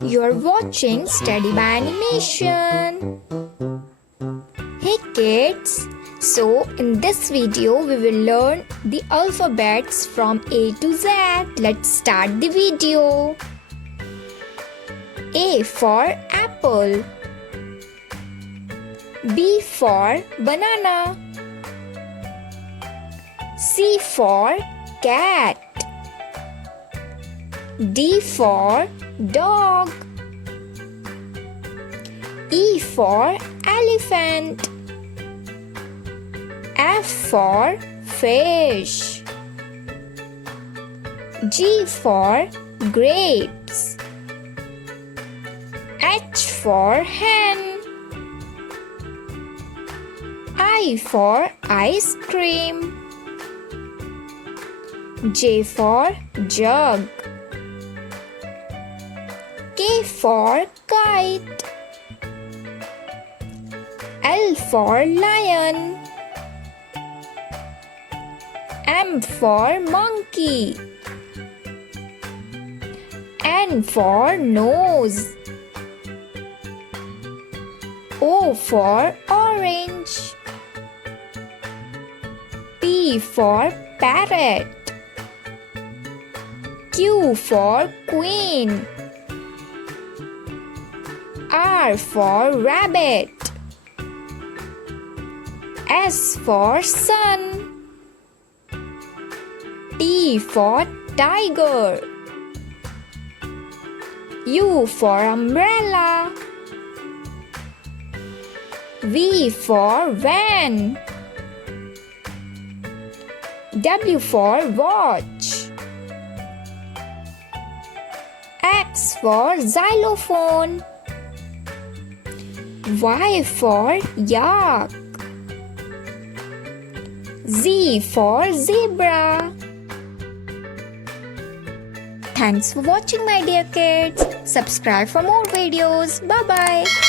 You're watching Study by Animation. Hey kids, so in this video we will learn the alphabets from A to Z. Let's start the video. A for apple. B for banana. C for cat. D for dog. E for elephant. F for fish. G for grapes. H for hen. I for ice cream. J for jug. K for kite. L for lion. M for monkey. N for nose. O for orange. P for parrot. Q for queen. R for rabbit. S for sun. T for tiger. U for umbrella. V for van. W for watch. X for xylophone. Y for yak. Z for zebra. Thanks for watching my dear kids. Subscribe for more videos. Bye bye.